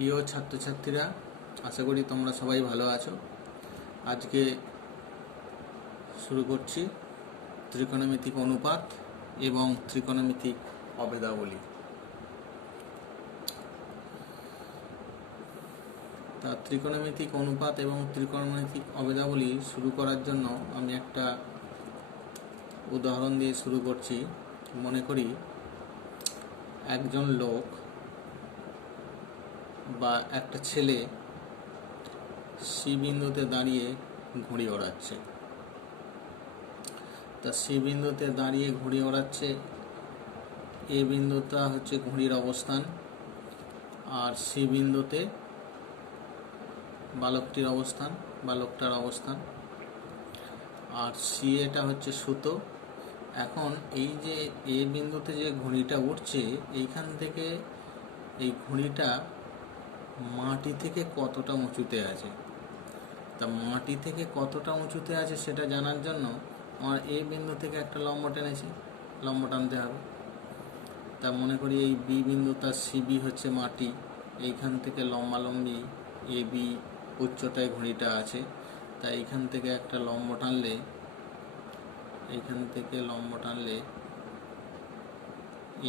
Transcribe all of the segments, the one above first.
প্রিয় ছাত্রছাত্রীরা, আশা করি তোমরা সবাই ভালো আছো। আজকে শুরু করছি ত্রিকোণমিতিক অনুপাত এবং ত্রিকোণমিতিক অভেদাবলী। তা ত্রিকোণমিতিক অনুপাত এবং ত্রিকোণমিতিক অভেদাবলী শুরু করার জন্য আমি একটা উদাহরণ দিয়ে শুরু করছি। মনে করি একজন লোক বা একটা ছেলে সি বিন্দুতে দাঁড়িয়ে ঘুড়ি ওড়াচ্ছে। তা সি বিন্দুতে দাঁড়িয়ে ঘুড়ি ওড়াচ্ছে। এ বিন্দুটা হচ্ছে ঘুড়ির অবস্থান, আর সি বিন্দুতে বালকটির অবস্থান বা লোকটার অবস্থান, আর সি এটা হচ্ছে সুতো। এখন এই যে এ বিন্দুতে যে ঘুড়িটা উঠছে, এইখান থেকে এই ঘুড়িটা মাটি থেকে কতটা উঁচুতে আছে। তা মাটি থেকে কতটা উঁচুতে আছে সেটা জানার জন্য আমার এ বিন্দু থেকে একটা লম্ব টেনেছি, লম্ব টানতে হবে। তা মনে করি এই বি বিন্দু, তার সিবি হচ্ছে মাটি, এইখান থেকে লম্বালম্বি এ বি উচ্চতায় ঘুড়িটা আছে। তা এইখান থেকে একটা লম্ব টানলে, এইখান থেকে লম্ব টানলে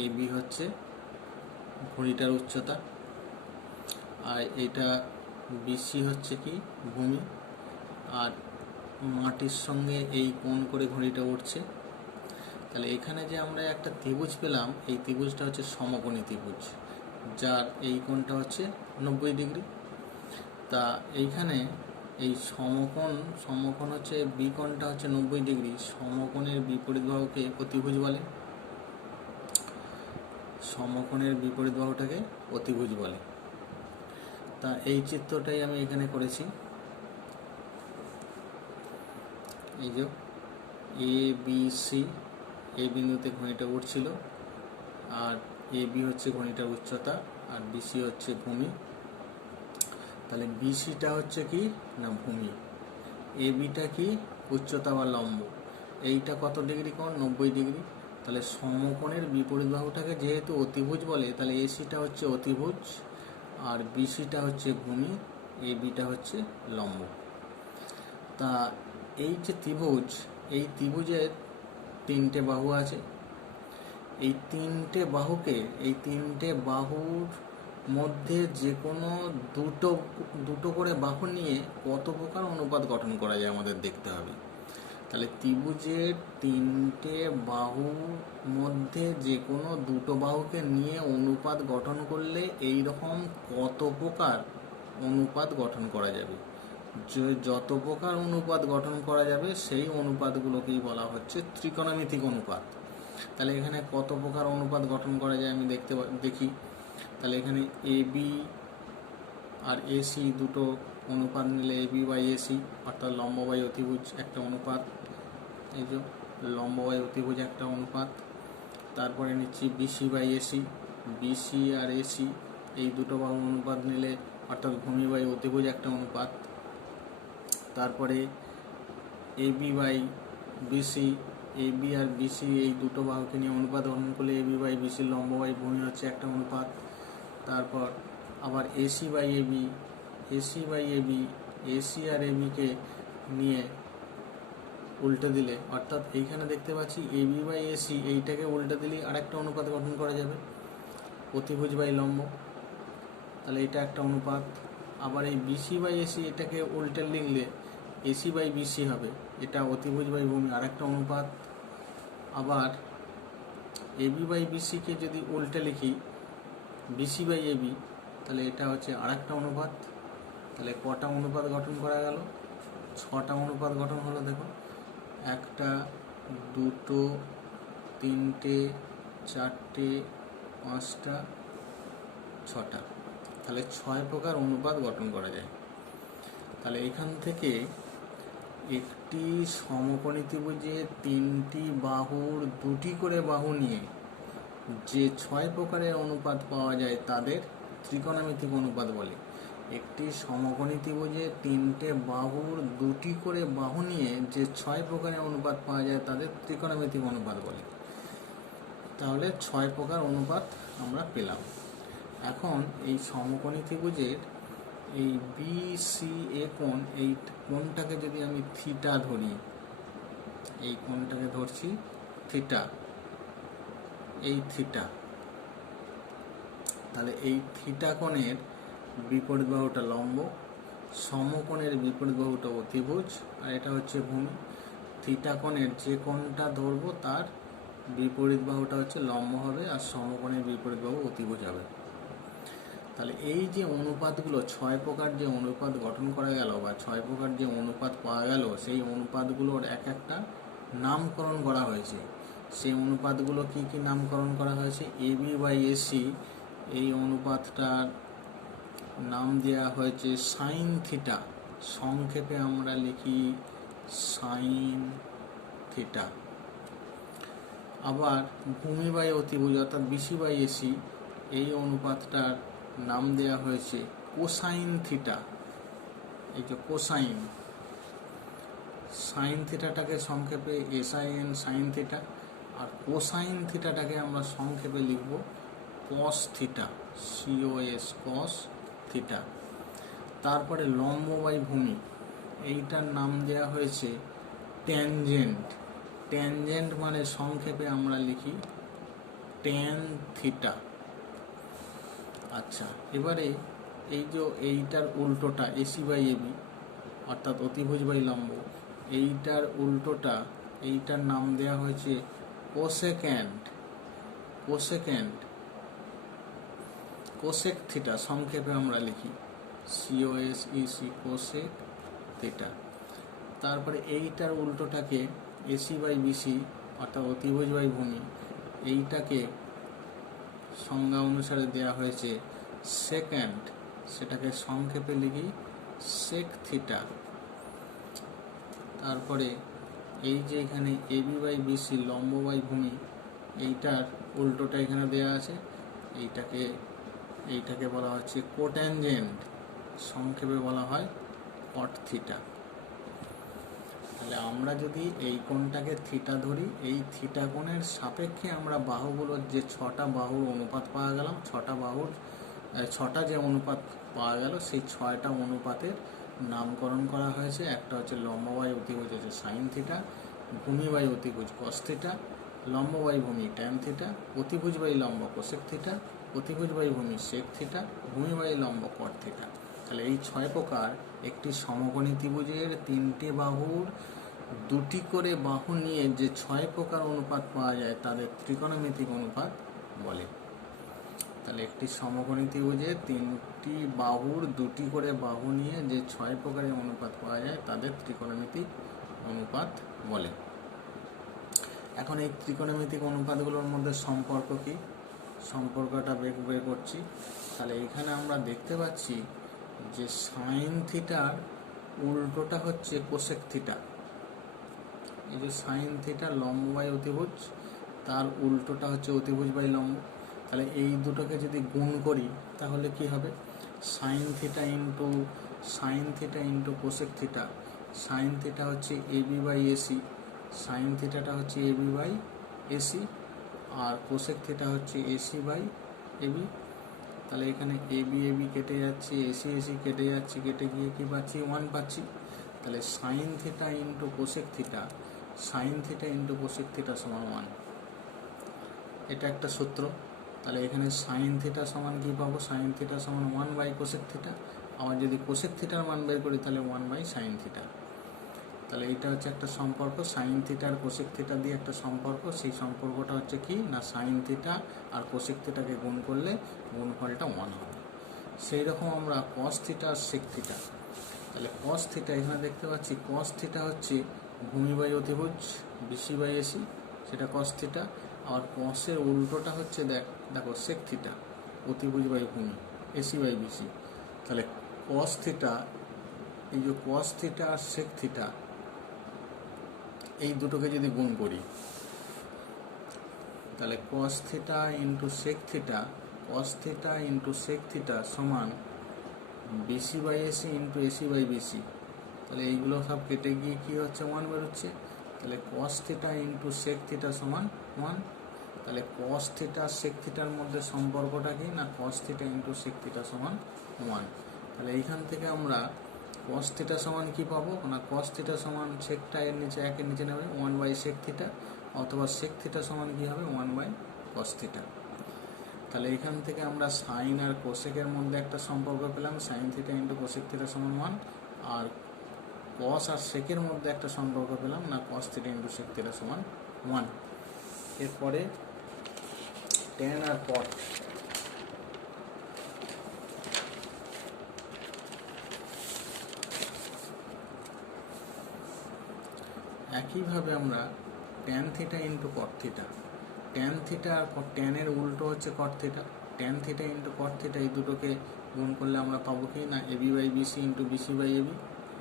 এ বি হচ্ছে ঘুড়িটার উচ্চতা, আর এটা বিসি হচ্ছে কি ভূমি, আর মাটির সঙ্গে এই কোণ করে ঘুড়িটা উঠছে। তাহলে এখানে যে আমরা একটা ত্রিভুজ পেলাম, এই ত্রিভুজটা হচ্ছে সমকোণী ত্রিভুজ, যার এই কোণটা হচ্ছে 90 ডিগ্রি। তা এইখানে এই সমকোণ হচ্ছে বি কোণটা হচ্ছে 90 ডিগ্রি। সমকোণের বিপরীত বাহুকে অতিভুজ বলে। সমকোণের বিপরীত বাহুটাকে অতিভুজ বলে। তা এই চিত্রটাই আমি এখানে করেছি। এই যে এ বি সি, এ বিন্দুতে ঘুড়িটা উঠছিল, আর এ বি হচ্ছে ঘুড়িটার উচ্চতা, আর বিসি হচ্ছে ভূমি। তাহলে বিসিটা হচ্ছে কি না ভূমি, এ বিটা কি উচ্চতা বা লম্ব। এইটা কত ডিগ্রি কোণ? 90 ডিগ্রি। তাহলে সমকোণের বিপরীত বাহুটাকে যেহেতু অতিভুজ বলে, তাহলে এসিটা হচ্ছে অতিভুজ, আর বিসিটা হচ্ছে ভূমি, এ বিটা হচ্ছে লম্ব। তা এই যে ত্রিভুজ, এই ত্রিভুজের 3টে বাহু আছে। এই 3টে বাহুর মধ্যে যে কোনো দুটো করে বাহু নিয়ে কত প্রকার অনুপাত গঠন করা যায় আমাদের দেখতে হবে। তাহলে ত্রিভুজের 3টে বাহুর মধ্যে যে কোনো দুটো বাহুকে নিয়ে অনুপাত গঠন করলে এই রকম কত প্রকার অনুপাত গঠন করা যাবে। যত প্রকার অনুপাত গঠন করা যাবে সেই অনুপাতগুলোকেই বলা হচ্ছে ত্রিকোণমিতিক অনুপাত। তাহলে এখানে কত প্রকার অনুপাত গঠন করা যায় আমি দেখি। তাহলে এখানে এ বি আর এসি দুটো অনুপাত নিলে এ বি বাই এসি, অর্থাৎ লম্ব বাই অতিভুজ একটা অনুপাত। এই যে লম্ব বাই অতিভুজ একটা অনুপাত। তারপরে নিচ্ছি বিসি বাই এসি, বিসি আর এসি এই দুটো বাহু অনুপাত নিলে অর্থাৎ ভূমি বাই অতিভুজ একটা অনুপাত। তারপরে A B by BC, A B আর বিসি এই দুটো বাহুকে নিয়ে অনুপাত গঠন করলে এ বি বাই বিসি লম্ব বাই ভূমি হচ্ছে একটা অনুপাত। তারপর আবার AC by A B, AC by A B, AC আর এ বিকে নিয়ে উল্টে দিলে, অর্থাৎ এইখানে দেখতে পাচ্ছি এ বি বাই এসি, এইটাকে উল্টে দিলেই আরেকটা অনুপাত গঠন করা যাবে, অতিভুজ বাই লম্ব। তাহলে এটা একটা অনুপাত। আবার এই বিসি বাই এসি এটাকে উল্টে লিখলে এসি বাই বিসি হবে, এটা অতিভুজ বাই ভূমি আরেকটা অনুপাত। আবার এবি বাই বিসিকে যদি উল্টে লিখি বিসি বাই এবি, তাহলে এটা হচ্ছে আরেকটা অনুপাত। তাহলে কটা অনুপাত গঠন করা গেল? 6টা অনুপাত গঠন হলো। দেখো, 1টা 2টো 3টে 4টে 5টা 6টা। তাহলে 6 প্রকার অনুপাত গঠন করা যায়। তাহলে এখান থেকে একটি সমকোণী ত্রিভুজে 3টি বাহুর 2টি করে বাহু নিয়ে যে 6 প্রকারের অনুপাত পাওয়া যায় তাদের ত্রিকোণমিতিক অনুপাত বলে। একটি সমকোণী ত্রিভুজে 3টে বাহুর 2টি করে বাহু নিয়ে যে 6 প্রকারের অনুপাত পাওয়া যায় তাদের ত্রিকোণমিতিক অনুপাত বলে। তাহলে 6 প্রকার অনুপাত আমরা পেলাম। এখন এই সমকোণী ত্রিভুজের এই BCA কোণ, এই কোণটাকে যদি আমি থিটা ধরি, এই কোণটাকে ধরছি থিটা, এই থিটা, তাহলে এই থিটা কোণের বিপরীত বাহুটা লম্ব, সমকোণের বিপরীত বাহুটা অতিভুজ, আর এটা হচ্ছে ভূমি। থিটা কোণের যে কোণটা ধরবো তার বিপরীত বাহুটা হচ্ছে লম্ব হবে, আর সমকোণের বিপরীত বাহু অতিভুজ হবে। তাহলে এই যে অনুপাতগুলো, 6 প্রকার যে অনুপাত গঠন করা গেল বা 6 প্রকার যে অনুপাত পাওয়া গেল, সেই অনুপাতগুলোর এক একটা নামকরণ করা হয়েছে। সেই অনুপাতগুলো কি কি নামকরণ করা হয়েছে? AB/AC, এই অনুপাতটার নাম দেওয়া হয়েছে সাইন থিটা, সংক্ষেপে আমরা লিখি সাইন থিটা। আবার ভূমি অতিভুজ অর্থাৎ BC/AC, এই অনুপাতটার নাম দেওয়া হয়েছে কোসাইন থিটা। এই যে কোসাইন, সাইন থিটাটাকে সংক্ষেপে SIN সাইন থিটা, আর কোসাইন থিটাটাকে আমরা সংক্ষেপে লিখব cos theta, COS cos theta. তারপরে লম্ব/ভূমি, এইটার নাম দেওয়া হয়েছে ট্যানজেন্ট। ট্যানজেন্ট মানে সংক্ষেপে আমরা লিখি ট্যান থিটা। আচ্ছা, এবারে এই যে এইটার উল্টোটা AC/AB অর্থাৎ অতিভুজ/লম্ব, এইটার উল্টোটা, এইটার নাম দেওয়া হয়েছে কোসেক্যান্ট। কোসেক্যান্ট, কোসেক থিটা সংক্ষেপে আমরা লিখি COSEC, কোসেক থিটা। তারপরে এইটার উল্টোটাকে AC/BC অর্থাৎ অতিভুজ/ভূমি, এইটাকে সংজ্ঞা অনুসারে দেওয়া হয়েছে সেকেন্ড, সেটাকে সংক্ষেপে লিখি সেক থিটা। তারপরে এই যে এখানে AB/BC লম্ব/ভূমি, এইটার উল্টোটা এখানে দেওয়া আছে, এইটাকে বলা হচ্ছে কোট্যানজেন্ট, সংক্ষেপে বলা হয় কট থিটা। তাহলে আমরা যদি এই কোণটাকে থিটা ধরি, এই থিটা কোণের সাপেক্ষে আমরা বাহুগুলোর যে 6টা বাহুর অনুপাত পাওয়া গেলাম, 6টা যে অনুপাত পাওয়া গেল, সেই 6টা অনুপাতের নামকরণ করা হয়েছে। একটা হচ্ছে লম্ব/অতিভুজ হচ্ছে সাইন থিটা, ভূমি/অতিভুজ কস থিটা, লম্ব/ভূমি ট্যান থিটা, অতিভুজ/লম্ব কোসেক থিটা, অতিভুজ/ভূমি সেক থিটা, ভূমি/লম্ব কট থিটা। তাহলে এই 6 প্রকার একটি সমকোণী ত্রিভুজের 3টে বাহুর 2টি করে বাহু নিয়ে যে 6 প্রকার অনুপাত পাওয়া যায় তাদের ত্রিকোণমিতিক অনুপাত বলে। তাহলে একটি সমকোণী ত্রিভুজের 3টি বাহুর 2টি করে বাহু নিয়ে যে 6 প্রকারের অনুপাত পাওয়া যায় তাদের ত্রিকোণমিতিক অনুপাত বলে। এখন এই ত্রিকোণমিতিক অনুপাতগুলোর মধ্যে সম্পর্ক কি, সম্পর্কটা বের করছি। তাহলে এখানে আমরা দেখতে পাচ্ছি যে সাইন থিটার উল্টোটা হচ্ছে কোসেক থিটা। এই যে সাইন থিটা লম্ব/অতিভুজ, তার উল্টোটা হচ্ছে অতিভুজ/লম্ব। তাহলে এই দুটোকে যদি গুণ করি তাহলে কি হবে? Sine theta into cosec theta. Sine theta হচ্ছে AB/AC, সাইন থিটাটা হচ্ছে AB/AC, আর কোসেক থিটা হচ্ছে AC/AB। তাহলে এখানে AB কেটে যাচ্ছে, AC কেটে যাচ্ছে, কেটে গিয়ে কি পাচ্ছি? 1 পাচ্ছি। তাহলে sine theta into cosec theta, sine theta into cosec theta সমান 1, এটা একটা সূত্র। তাহলে এখানে সাইন থিটা সমান কি পাবো? সাইন থিটা সমান 1/কোসেক থিটা। আবার যদি কোসেক থিটার মান বের করি তাহলে 1/সাইন থিটা। তাহলে এটা হচ্ছে একটা সম্পর্ক, সাইন থিটা আর কোসেক থিটা দিয়ে একটা সম্পর্ক। সেই সম্পর্কটা হচ্ছে কি না, সাইন থিটা আর কোসেক থিটাকে গুণ করলে গুণফলটা 1 হবে। সেই রকম আমরা কস থিটা আর সেক থিটা, তাহলে কস থিটা এখানে দেখতে পাচ্ছি, কস থিটা হচ্ছে ভূমি/অতিভুজ BC/AC, সেটা কস থিটা। আর কসের উল্টোটা হচ্ছে দেখো সেক থিটা, অতিভুজ/ভূমি AC/BC। তাহলে কস থিটা, এই যে কস থিটা আর সেক থিটা, এই দুটোকে যদি গুণ করি তাহলে cos theta into sec theta, cos theta into sec theta সমান BC/AC ইন্টু AC/BC। তাহলে এইগুলো সব কেটে গিয়ে কি হচ্ছে? 1 বেরোচ্ছে। তাহলে cos theta into sec theta সমান 1। তাহলে কস থিটা সেক থিটার মধ্যে সম্পর্কটা কি না, cos theta into sec theta সমান 1। তাহলে এইখান থেকে আমরা কস থিটা সমান কি পাবো না, কস থিটা সমান সেকটা এর নিচে একের নিচে নেবে 1 বাই সেক থিটা, অথবা সেক থিটা সমান কি হবে 1 বাই কস থিটা। তাহলে এখান থেকে আমরা সাইন আর কোসেকের মধ্যে একটা সম্পর্ক পেলাম, sine theta into cosec theta সমান 1, আর কস আর সেকের মধ্যে একটা সম্পর্ক পেলাম না, cos theta into sec theta সমান 1। এরপরে ট্যান আর কট, একইভাবে আমরা tan theta into cot theta, tan theta আর ট্যানের উল্টো হচ্ছে cot theta, tan theta into cot theta এই দুটোকে গুণ করলে আমরা পাবো কি না AB by BC into BC by AB.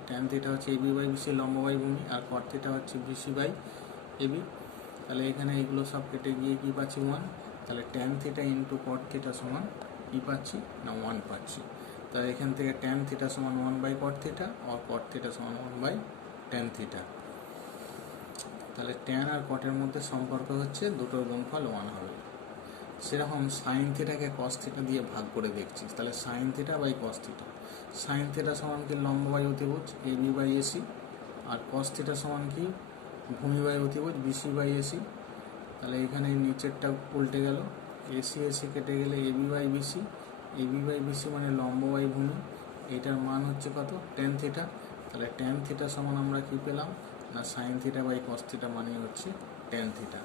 Tan theta হচ্ছে এবি বাই বিসি লম্ব বাই ভূমি, আর কট থিটা হচ্ছে বিসি বাই এবি। তাহলে এখানে এগুলো সব কেটে গিয়ে কী পাচ্ছি 1। তাহলে tan theta into cot theta সমান কী পাচ্ছি না 1 পাচ্ছি। তাহলে এখান থেকে ট্যান থিটা সমান 1 বাই কট থিটা, আর কট থিটা সমান 1 বাই ট্যান থিটা। তাহলে ট্যান আর কটের মধ্যে সম্পর্ক হচ্ছে দুটোর গুণফল 1 হবে। সেরকম সাইন থিটাকে কস থিটা দিয়ে ভাগ করে দেখছি, তাহলে sine theta by cos theta, sine theta সমান কি লম্ব বাই অতিভুজ এবি বাই এসি, আর কস থিটা সমান কি ভূমি বাই অতিভুজ বিসি বাই এসি। তাহলে এখানে নিচেরটা উল্টে গেল, এসি এসি কেটে গেলে AB by BC, AB by BC মানে লম্ব বাই ভূমি, এইটার মান হচ্ছে কত ট্যান থিটা। তাহলে ট্যান থিটা সমান আমরা কি পেলাম না sine theta by cos theta মানে হচ্ছে ট্যান থিটা।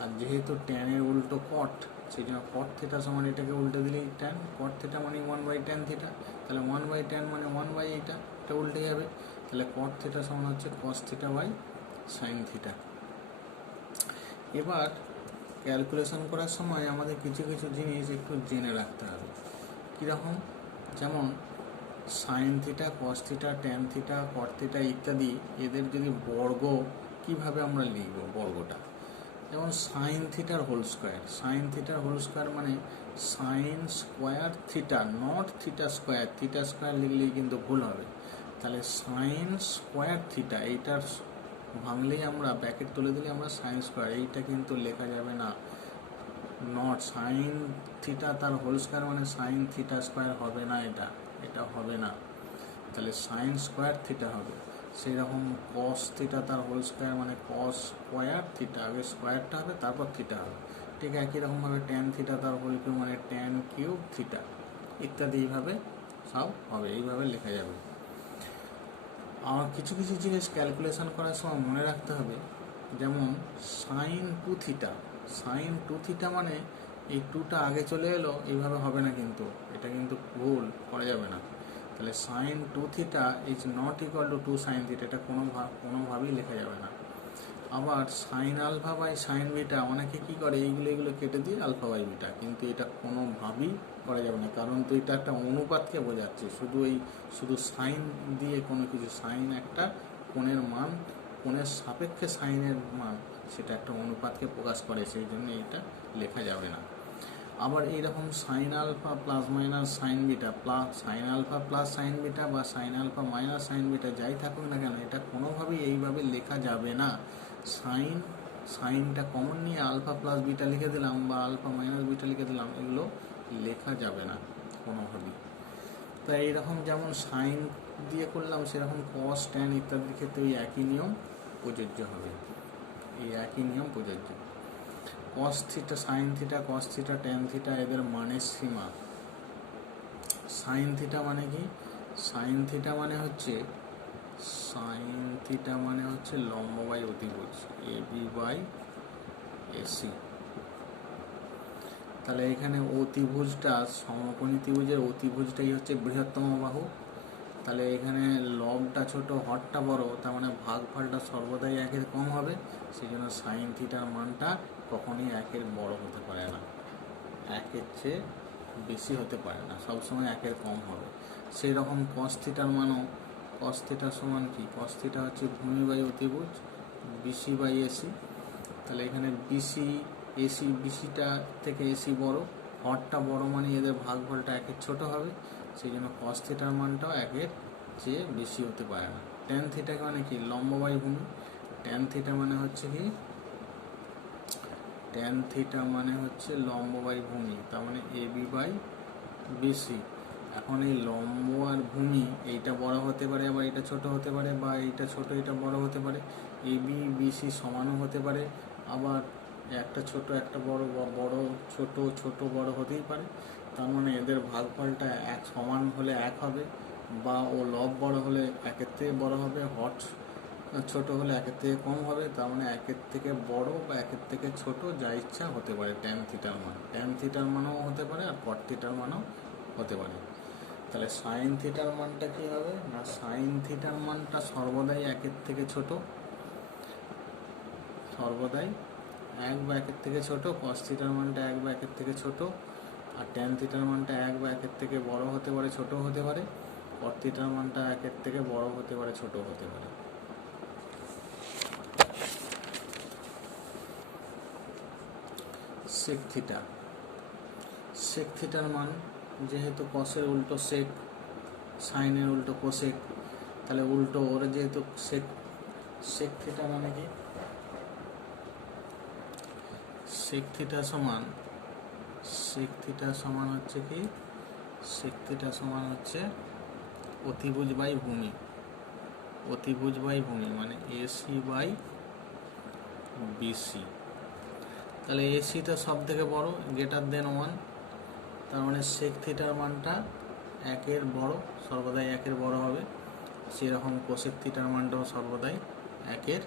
আর যেহেতু ট্যানের উল্টো কট, সেই জন্য কট থিটা সমান এটাকে উল্টে দিলেই ট্যান, কট থিটা মানে 1 বাই ট্যান থিটা, তাহলে 1 বাই ট্যান মানে 1 বাই এটা উল্টে যাবে। তাহলে কট থিটা সমান হচ্ছে cos theta by sine theta. এবার ক্যালকুলেশন করার সময় আমাদের কিছু কিছু জিনিস একটু জেনে রাখতে হবে। কীরকম, যেমন sine theta cos theta tan theta কট থিটা ইত্যাদি, এদের যদি বর্গ কিভাবে আমরা লিখব বর্গটা, যেমন সাইন থিটার হোল স্কোয়ার, সাইন থিটার হোল স্কোয়ার মানে sine square theta, not theta square, theta square লিখলেই কিন্তু ভুল হবে। তাহলে সাইন স্কোয়ার থিটা, এইটার ভাঙলেই আমরা ব্র্যাকেট তুলে দিলে আমরা সাইন স্কোয়ার, এইটা কিন্তু লেখা যাবে না, নট সাইন থিটা তার হোল স্কোয়ার মানে সাইন থিটা স্কোয়ার হবে না, এটা হবে না। তাহলে সাইন স্কোয়ার থিটা হবে। সেই রকম কস থিটা তার হোল স্কোয়ার মানে কস স্কোয়ার থিটা, আগে স্কোয়ারটা হবে তারপর থিটা হবে। ঠিক একই রকমভাবে ট্যান থিটা তার হোল কিউব মানে ট্যান কিউব থিটা ইত্যাদি এইভাবে সব হবে, এইভাবে লেখা যাবে। আর কিছু কিছু জিনিস ক্যালকুলেশন করার সময় মনে রাখতে হবে, যেমন সাইন 2 থিটা, সাইন 2 থিটা মানে এই 2টা আগে চলে এলো, এইভাবে হবে না, কিন্তু এটা কিন্তু ভুল করা যাবে না। তাহলে sine 2 theta is not equal to 2 sine theta, এটা কোনোভাবেই লেখা যাবে না। আবার sine alpha by sine beta, অনেকে কী করে এইগুলো কেটে দিয়ে আলফা বাই বিটা, কিন্তু এটা কোনোভাবেই করা যাবে না, কারণ তো এটা একটা অনুপাতকে বোঝাচ্ছে, শুধু সাইন দিয়ে কোনো কিছু, সাইন একটা কোণের মান, কোণের সাপেক্ষে সাইনের মান, সেটা একটা অনুপাতকে প্রকাশ করে, সেই জন্য এটা লেখা যাবে না। আবার এইরকম sine alpha plus minus sine beta, plus sine alpha plus sine beta বা sine alpha minus sine beta যাই থাকুক না কেন, এটা কোনোভাবেই এইভাবে লেখা যাবে না। সাইনটা কমন নিয়ে আলফা প্লাস বিটা লিখে দিলাম বা আলফা মাইনাস বিটা লিখে দিলাম, এগুলো লেখা যাবে না কোনোভাবেই। তাই এইরকম যেমন সাইন দিয়ে করলাম, সেরকম কস ট্যান ইত্যাদির ক্ষেত্রে ওই একই নিয়ম প্রযোজ্য হবে, এই একই নিয়ম প্রযোজ্য। কস theta sine theta cos theta tan theta এদের মানের সীমা। সাইন থিটা মানে কি, সাইন থিটা মানে হচ্ছে লম্ব বাই অতিভুজ এবি বাই এসি। তাহলে এখানে অতিভুজটা সমকোণী ত্রিভুজের অতিভুজটাই হচ্ছে বৃহত্তম বাহু। তাহলে এখানে লবটা ছোট হরটা বড়, তার মানে ভাগফলটা সর্বদাই একের কম হবে, সেই জন্য সাইন থিটার মানটা কখনই একের বড় হতে পারে না, একের চেয়ে বেশি হতে পারে না, সবসময় একের কম হবে। সেই রকম কস থিটার মানও, কস থিটা সমান কি, কস থিটা হচ্ছে ভূমি বাই অতিভুজ বিসি বাই এসি। তাহলে এখানে বিসিটা থেকে এসি বড়, হরটা বড় মানে এদের ভাগফলটা একের ছোট হবে, সেই জন্য কস থিটার মানটাও একের চেয়ে বেশি হতে পারে না। ট্যান থিটা মানে কি, লম্ব বাই ভূমি, ট্যান থিটা মানে হচ্ছে কি ট্যান থিটা মানে হচ্ছে লম্ব বাই ভূমি, তার মানে এবি বাই বিসি। এখন এই লম্ব আর ভূমি এইটা বড় হতে পারে, আবার এটা ছোট হতে পারে, বা এইটা ছোট এটা বড় হতে পারে। এবি বিসি সমানও হতে পারে, আবার একটা ছোট একটা বড়, বা বড় ছোট ছোট বড় হতেই পারে। তার মানে এদের ভাগফলটা এক সমান হলে এক হবে, বা ও লব বড় হলে একের থেকে বড় হবে, হট ছোট হলে একের থেকে কম হবে। তার মানে একের থেকে বড় বা একের থেকে ছোট যা ইচ্ছা হতে পারে ট্যান থিটার মান। ট্যান থিটার মানও হতে পারে আর কট থিটার মানও হতে পারে। তাহলে সাইন থিটার মানটা কী হবে না, সাইন থিটার মানটা সর্বদাই একের থেকে ছোট, সর্বদাই এক বা একের থেকে ছোট। কস থিটার মানটা এক বা একের থেকে ছোট, আর ট্যান থিটার মানটা এক বা একের থেকে বড় হতে পারে, ছোট হতে পারে। কট থিটার মানটা একের থেকে বড় হতে পারে, ছোট হতে পারে। সেক থিটা, সেক থিটার মান যেহেতু কসের উল্টো সেক, সাইনের উল্টো কোসেক, তাহলে উল্টো ওর যেহেতু সেক, সেক থিটা মানে কি, সেক থিটা সমান, সেক থিটা সমান হচ্ছে কি, সেক থিটা সমান হচ্ছে অতিভুজ বাই ভূমি। অতিভুজ বাই ভূমি মানে এসি বাই বিসি। তাহলে এসিটা সব থেকে বড়, গ্রেটার দেন 1, তার মানে সেক থিটার মানটা একের বড়, সর্বদাই একের বড় হবে। সেরকম কোসেক থিটার মানটাও সর্বদাই একের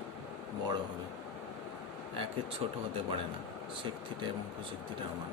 বড় হবে, একের ছোট হতে পারে না সেক থিটা এবং কোসেক থিটার মান।